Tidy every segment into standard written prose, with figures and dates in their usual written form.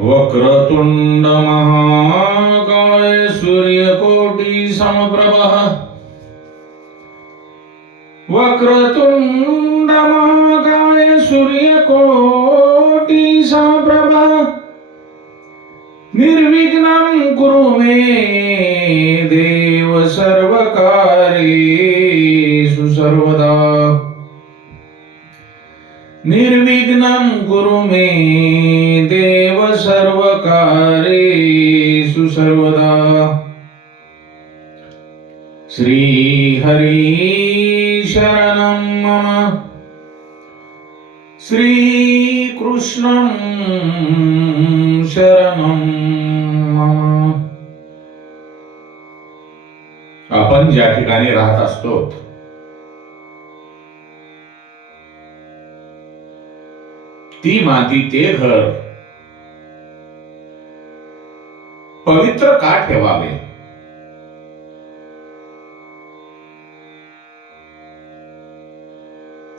वक्रतुंड महाकाय सूर्यकोटि समप्रभः वक्रतुंड महाकाय सूर्यकोटि समप्रभः निर्विघ्नं कुरु मे देव सर्वकार्येषु सर्वदा निर्विघ्नं कुरु मे देव सर्वकार्येषु सर्वदा। श्री हरि शरणं मम श्री कृष्णं शरणं मम। आपण ज्या ठिकाणी राहत असतो ती माती ते घर पवित्र का ठेवावे?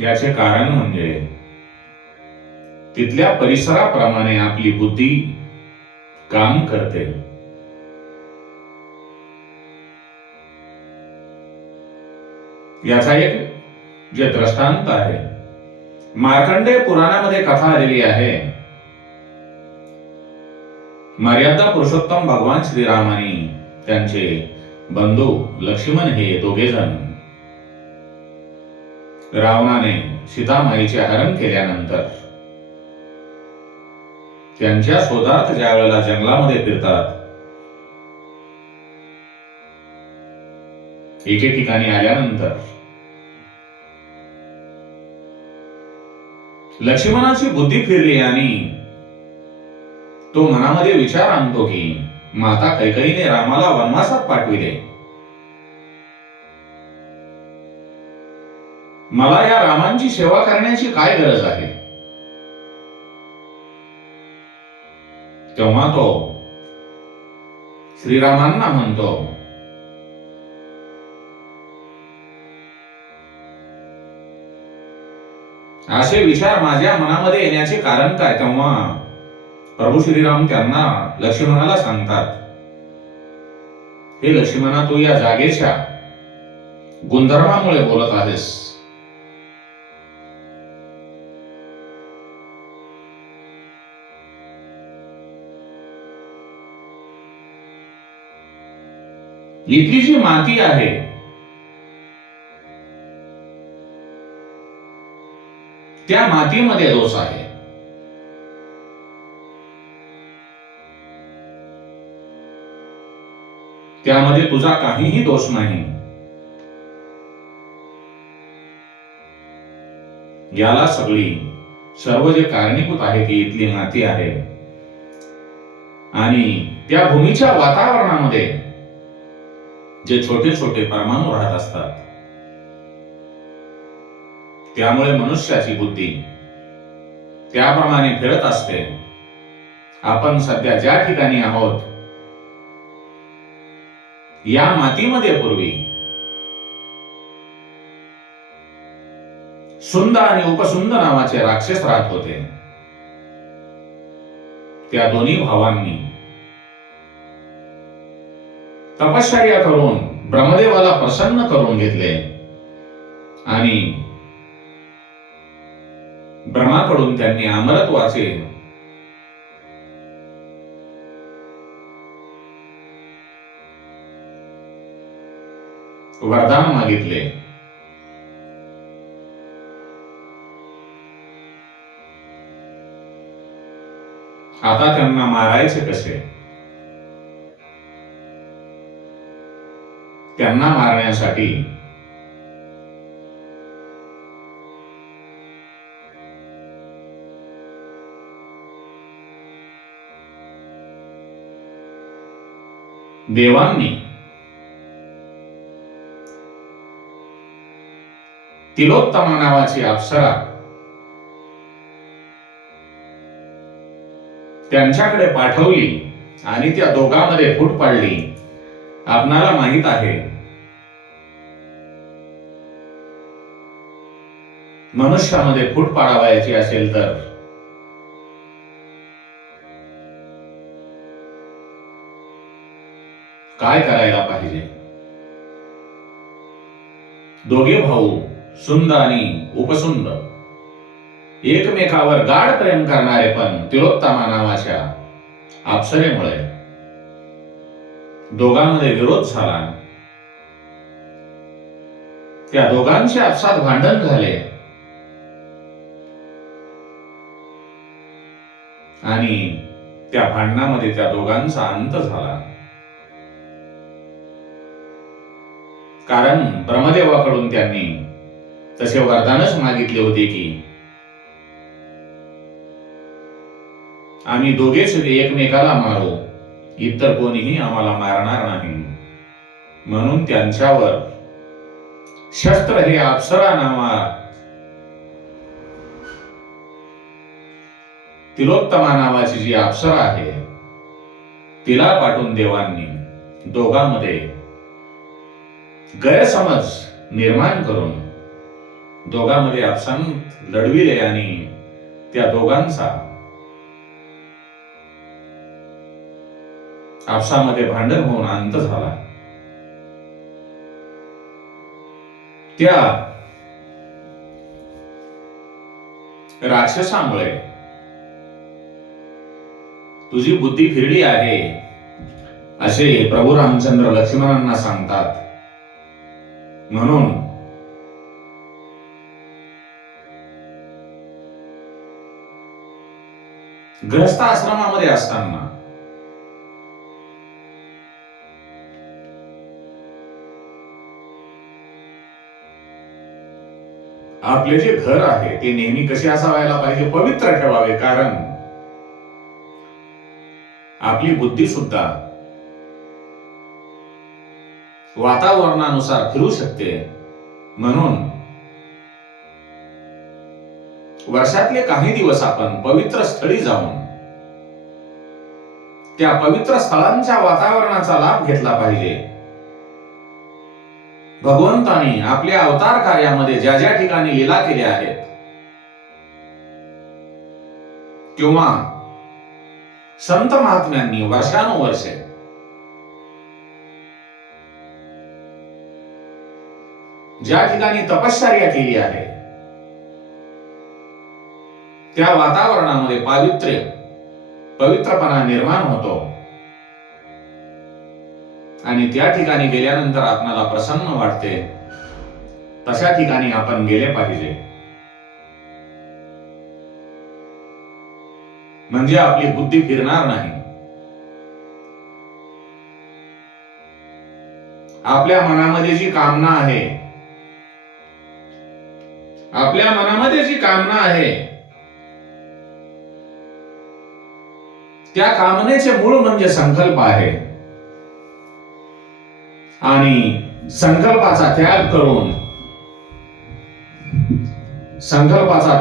याचे कारण म्हणजे तिथल्या परिसराप्रमाणे आपली बुद्धी काम करते। याचा एक जे दृष्टांत आहे, मार्कंडेय पुराणामध्ये कथा आलेली आहे। मर्यादा पुरुषोत्तम भगवान श्रीरामानी त्यांचे बंधू लक्ष्मण हे दोघे जण रावणाने सीतामाईचे हरण केल्यानंतर त्यांच्या शोधार्थ ज्या वेळेला जंगलामध्ये फिरतात, एके ठिकाणी आल्यानंतर लक्ष्मणाची बुद्धी फिरली आणि तो मनामध्ये विचार आणतो की माता कैकेयीने रामाला वनवासात पाठविले, मला या रामांची सेवा करण्याची काय गरज आहे? तेव्हा तो श्रीरामांना म्हणतो, असे विचार माझ्या मनामध्ये येण्याचे कारण काय? तेव्हा प्रभू श्रीराम त्यांना लक्ष्मणाला सांगतात, हे लक्ष्मणा, तू या जागेच्या गुणधर्मामुळे बोलत आहेस। इथली जी माती आहे त्या मातीमध्ये दोष आहे। त्यामध्ये तुझा काहीही दोष नाही। याला सर्व जे कारणीभूत आहे ती इथली माती आहे आणि त्या भूमीच्या वातावरणामध्ये जे छोटे छोटे परमाणू राहत असतात, त्यामुळे मनुष्याची बुद्धी त्याप्रमाणे फिरत असते। आपण सध्या ज्या ठिकाणी आहोत या मातीमध्ये पूर्वी सुंद आणि उपसुंद नावाचे राक्षस राहत होते। त्या दोन्ही भावांनी तपश्चर्या करून ब्रह्मदेवाला प्रसन्न करून घेतले आणि ब्रह्माकडून त्यांनी अमरत्वाचे वरदान मागितले। आता त्यांना मारायचे कसे? त्यांना मारण्यासाठी देवांनी तिलोत्तमा नावाची अप्सरा त्यांच्याकडे पाठवली आणि त्या दोघांमध्ये फूट पडली। आपणाला माहित आहे, मनुष्यामध्ये फूट पाडावायची असेल तर काय करायला पाहिजे. दोघे भाऊ सुंद आणि उपसुंद एकमेकावर गाढ प्रेम करणारे, पण तिलोत्तमा नावाच्या अप्सरेमुळे दोघांमध्ये विरोध झाला. त्या दोघांचे आपसात भांडण झाले आणि त्या भांडणामध्ये त्या दोघांचा अंत झाला. कारण ब्रह्मदेवाकडून त्यांनी तसे वरदानच मागितले होते की आम्ही दोघेच एकमेकाला मारू, इतर कोणीही आम्हाला मारणार नाही. म्हणून त्यांच्यावर शस्त्र हे अप्सरा नावा तिलोत्तमा नावाची जी अप्सरा आहे तिला पाठवून देवांनी दोघांमध्ये गैरसमज निर्माण करून दोघांमध्ये आपसांत लढविले आणि त्या दोघांचा आपसामध्ये भांडण होऊन अंत झाला. त्या राक्षसामुळे तुझी बुद्धी फिरली आहे असे प्रभू रामचंद्र लक्ष्मणांना सांगतात. म्हणून गृहस्थ आश्रमामध्ये असताना आपले जे घर आहे ते नेहमी कसे असावायला पाहिजे, पवित्र ठेवावे. कारण आपली बुद्धी सुद्धा वातावरणानुसार फिरू शकते. म्हणून वर्षातले काही दिवस आपण पवित्र स्थळी जाऊन त्या पवित्र स्थळांच्या वातावरणाचा लाभ घेतला पाहिजे. भगवंतानी आपल्या अवतार कार्यामध्ये ज्या ज्या ठिकाणी लीला केल्या आहेत किंवा संत महात्म्यांनी वर्षानुवर्षे ज्या ठिकाणी तपश्चर्या केली आहे त्या वातावरणामध्ये पवित्रपणा निर्माण होतो आणि त्या ठिकाणी गेल्यानंतर आपल्याला प्रसन्न वाटते. तशा ठिकाणी आपण गेले पाहिजे. म्हणजे आपली बुद्धी फिरणार नाही. आपल्या मनामध्ये जी कामना आहे त्या कामनेचे मूळ म्हणजे संकल्प आहे. आणि संकल्पाचा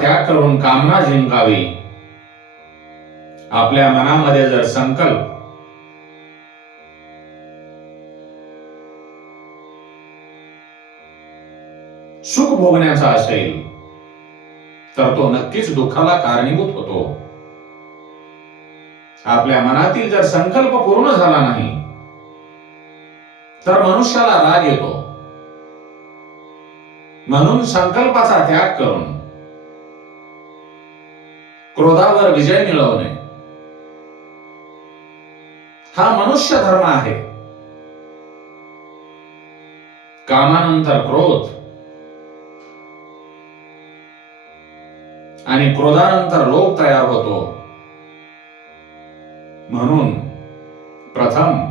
त्याग करून कामना जिंकावी. आपल्या मनामध्ये जर संकल्प सुख भोगण्याचा असेल तर तो नक्कीच दुःखाला कारणीभूत होतो. आपल्या मनातील जर संकल्प पूर्ण झाला नाही तर मनुष्याला राग येतो. म्हणून संकल्पाचा त्याग करून क्रोधावर विजय मिळवणे हा मनुष्य धर्म आहे. कामानंतर क्रोध आणि क्रोधानंतर लोभ तयार होतो. म्हणून प्रथम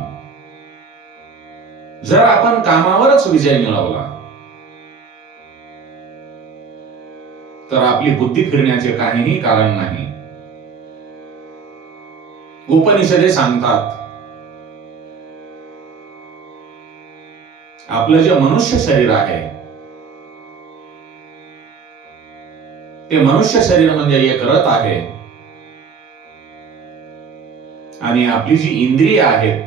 जर आपण कामावरच विजय मिळवला तर आपली बुद्धी फिरण्याचे काहीही कारण नाही. उपनिषदे सांगतात आपलं जे मनुष्य शरीर आहे ते मनुष्य शरीर म्हणजे एक रथ आहे आणि आपली जी इंद्रिय आहेत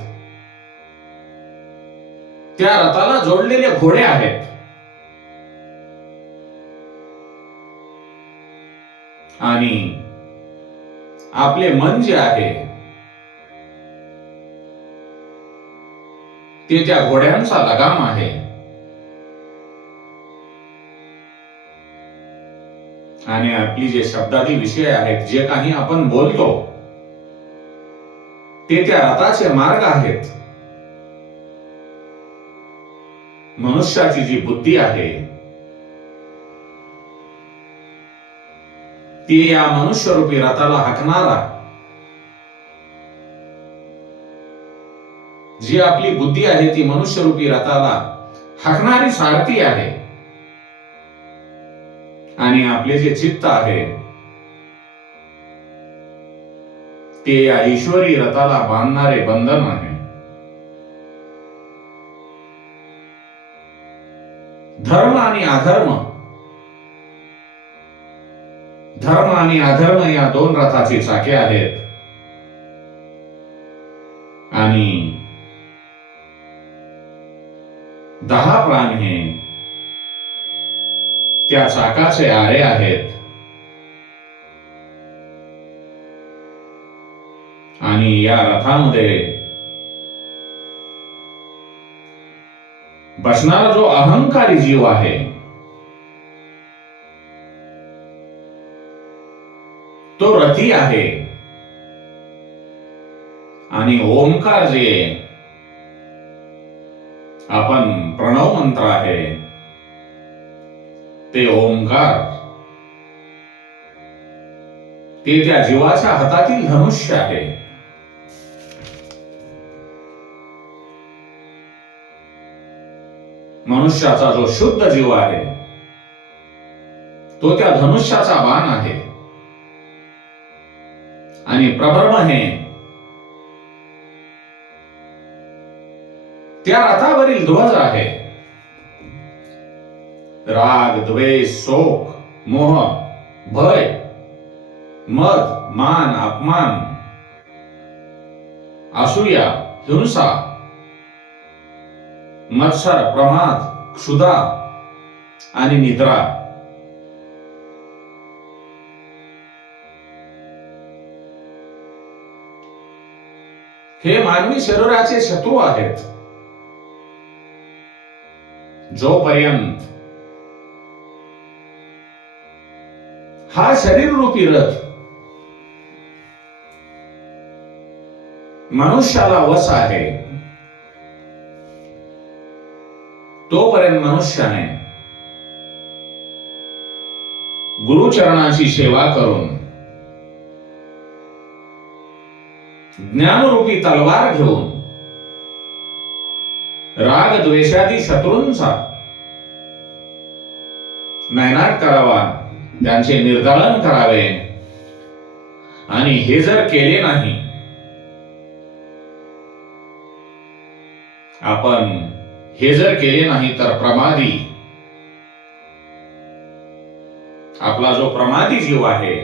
त्या रथाला जोडलेले घोडे आहेत. आणि आपले मन जे आहे ते त्या घोड्यांचा लगाम आहे. आणि आपली जे शब्दादी विषय आहेत, जे काही आपण बोलतो, ते त्या रथाचे मार्ग आहेत. मनुष्याची जी बुद्धी आहे, ती या मनुष्यरूपी रथाला हाकणारा, जी आपली बुद्धी आहे ती मनुष्यरूपी रथाला हाकणारी सारथी आहे. आणि आपले जे चित्त आहे ते या ईश्वरी रथाला बांधणारे बंधन आहे. धर्म आणि अधर्म, धर्म आणि अधर्म या दोन रथाची चाके आहेत. आणि 10 प्राण हे त्या चाकाचे आरे आहेत. आणि या रथामध्ये बसणारा जो अहंकारी जीव आहे, तो रथी आहे. आणि ओंकार जे आपण प्रणव मंत्र आहे, ते ओंकार, ते त्या जीवाच्या हातातील धनुष्य आहे. मनुष्याचा जो शुद्ध जीव आहे, तो त्या धनुष्याचा बाण आहे. आणि प्रब्रह्म हे त्या रथावरील ध्वज आहे. राग, द्वेष, शोक, मोह, भय, मद, मान, अपमान, असूया, हिंसा, मत्सर, प्रमाद, क्षुधा आणि निद्रा, हे मानवी शरीराचे शत्रू आहेत. जोपर्यंत हा शरीर रूपी रथ मनुष्याला वश आहे, तोपर्यंत मनुष्याने गुरुचरणाची सेवा करून ज्ञानरूपी तलवार घेऊन राग द्वेषादी शत्रूंचा नायनाट करावा, त्यांचे निर्दालन करावे. आणि हे जर केले नाही, आपण हे जर केले नाही तर प्रमादी, आपला जो प्रमादी जीव आहे,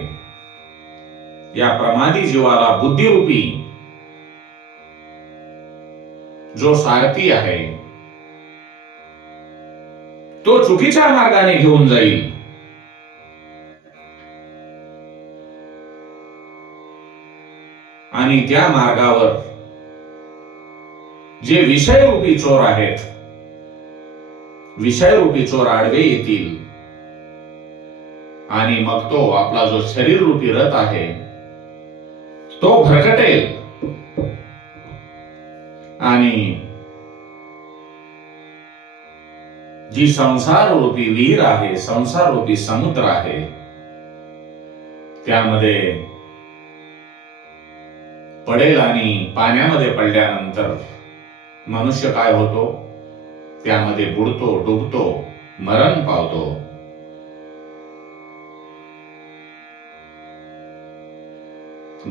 या प्रमादी जीवाला बुद्धिरूपी जो सारथी आहे, तो चुकीच्या मार्गाने घेऊन जाईल. आणि त्या मार्गावर जे विषयरूपी चोर आहेत, विषयरूपी चोर आडवे येतील. आणि मग तो आपला जो शरीर रूपी रथ आहे, तो भरकटेल. आणि जी संसार रूपी विहीर आहे, संसार रूपी समुद्र आहे, त्यामध्ये पडेल. आणि पाण्यामध्ये पडल्यानंतर मनुष्य काय होतो, त्यामध्ये बुडतो, डुबतो, मरण पावतो.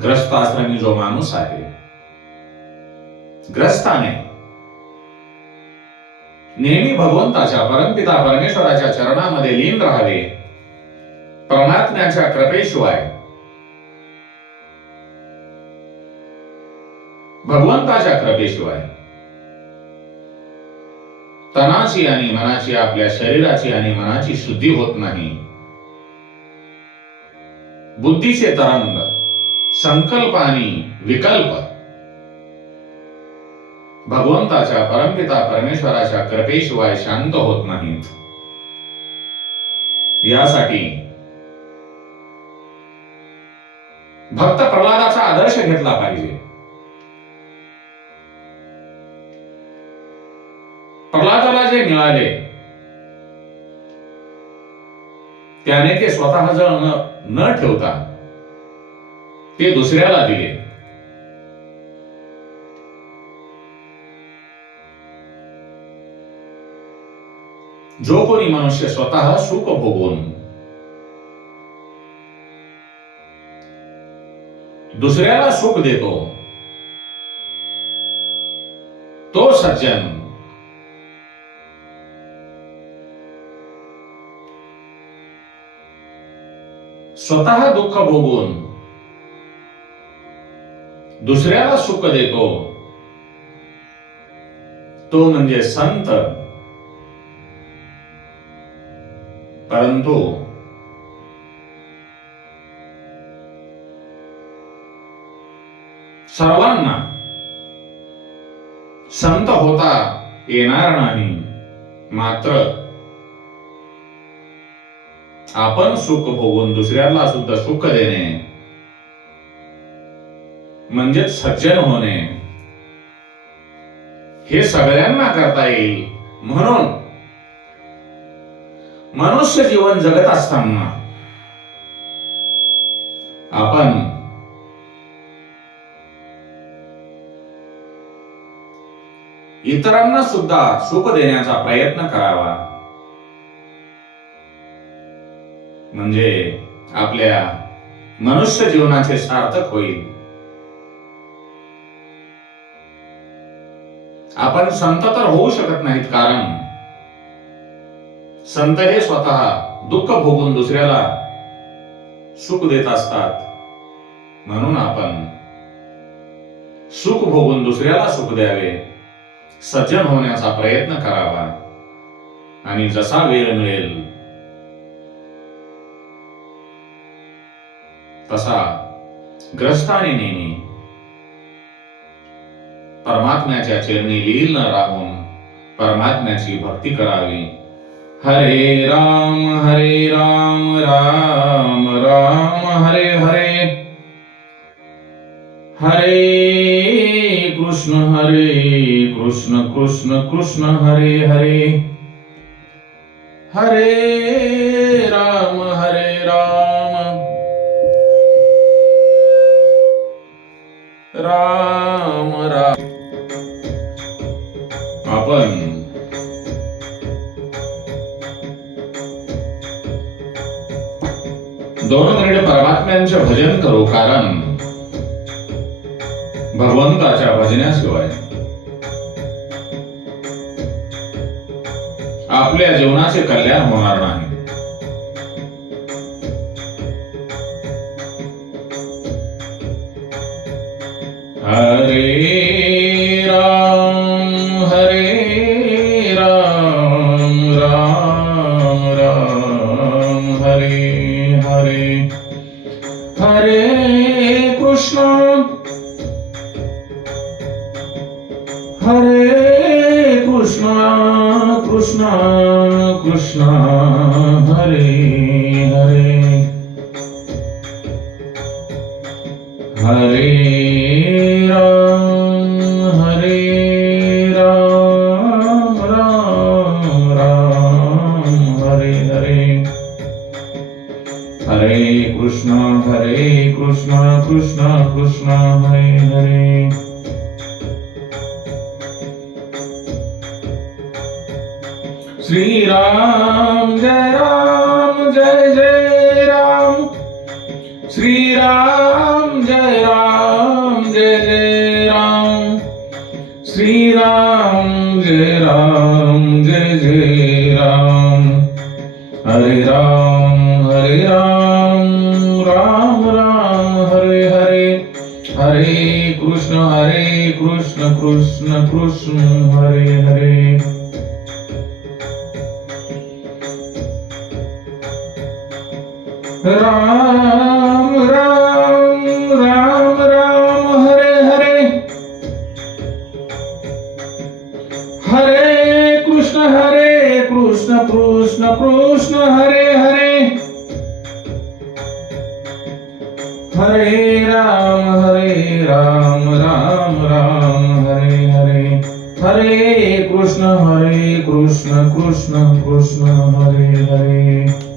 ग्रस्ताश्रमी जो माणूस आहे, ग्रस्ताने नेहमी भगवंताच्या, परमपिता परमेश्वराच्या चरणामध्ये लीन राहावे. परमात्म्याच्या कृपेशिवाय, भगवंताच्या कृपेशिवाय तनाची आणि मनाची, आपल्या शरीराची आणि मनाची शुद्धी होत नाही. बुद्धीचे तरंग, संकल्प आणि विकल्प भगवंताच्या परमपिता परमेश्वराच्या कृपेशिवाय शांत होत नाहीत. यासाठी भक्त प्रल्हादाचा आदर्श घेतला पाहिजे. प्रल्हादाला जे मिळाले त्याने ते स्वतःजवळ न ठेवता ते दुसऱ्याला दिले. जो कोणी मनुष्य स्वतः सुख भोगून दुसऱ्याला सुख देतो तो सज्जन स्वतः दुःख भोगून दुसऱ्याला सुख देतो तो म्हणजे संत. परंतु सर्वांना संत होता येणार नाही. मात्र आपण सुख भोगून दुसऱ्याला सुद्धा सुख देणे म्हणजे सज्जन होणे. हे सगळ्यांना करता येईल. म्हणून मनुष्य जीवन जगत असताना आपण इतरांना सुद्धा सुख देण्याचा प्रयत्न करावा. म्हणजे आपल्या मनुष्य जीवनाचे सार्थक होईल. आपण संत तर होऊ शकत नाहीत, कारण संत हे स्वतः दुःख भोगून दुसऱ्याला सुख देत असतात. म्हणून आपण सुख भोगून दुसऱ्याला सुख द्यावे, सज्जन होण्याचा प्रयत्न करावा. आणि जसा वेळ मिळेल तसा ग्रस्ताने नेहमी परमात्म्याच्या चरणी लीन राहून परमात्म्याची भक्ती करावी. हरे राम राम राम हरे हरे, हरे कृष्ण कृष्ण कृष्ण हरे हरे, हरे राम राम राम. आपण दोन मिनिट परमात्म्यांचे भजन करू, कारण भगवंताच्या भजनाशिवाय आपल्या जीवनाचे कल्याण होणार नाही. हरे राम राम राम हरे हरे, हरे कृष्ण कृष्ण कृष्ण हरे हरे, हरे राम राम हरे हरे, हरे कृष्ण कृष्ण कृष्ण हरे हरे. श्री राम जय जय राम, श्री राम जय जय राम, श्री राम जय जय राम. हरे राम राम राम हरे हरे, हरे कृष्ण कृष्ण कृष्ण हरे हरे. राम राम राम राम हरे हरे, हरे कृष्ण कृष्ण कृष्ण हरे हरे हरे राम राम राम हरे हरे हरे कृष्ण कृष्ण कृष्ण हरे हरे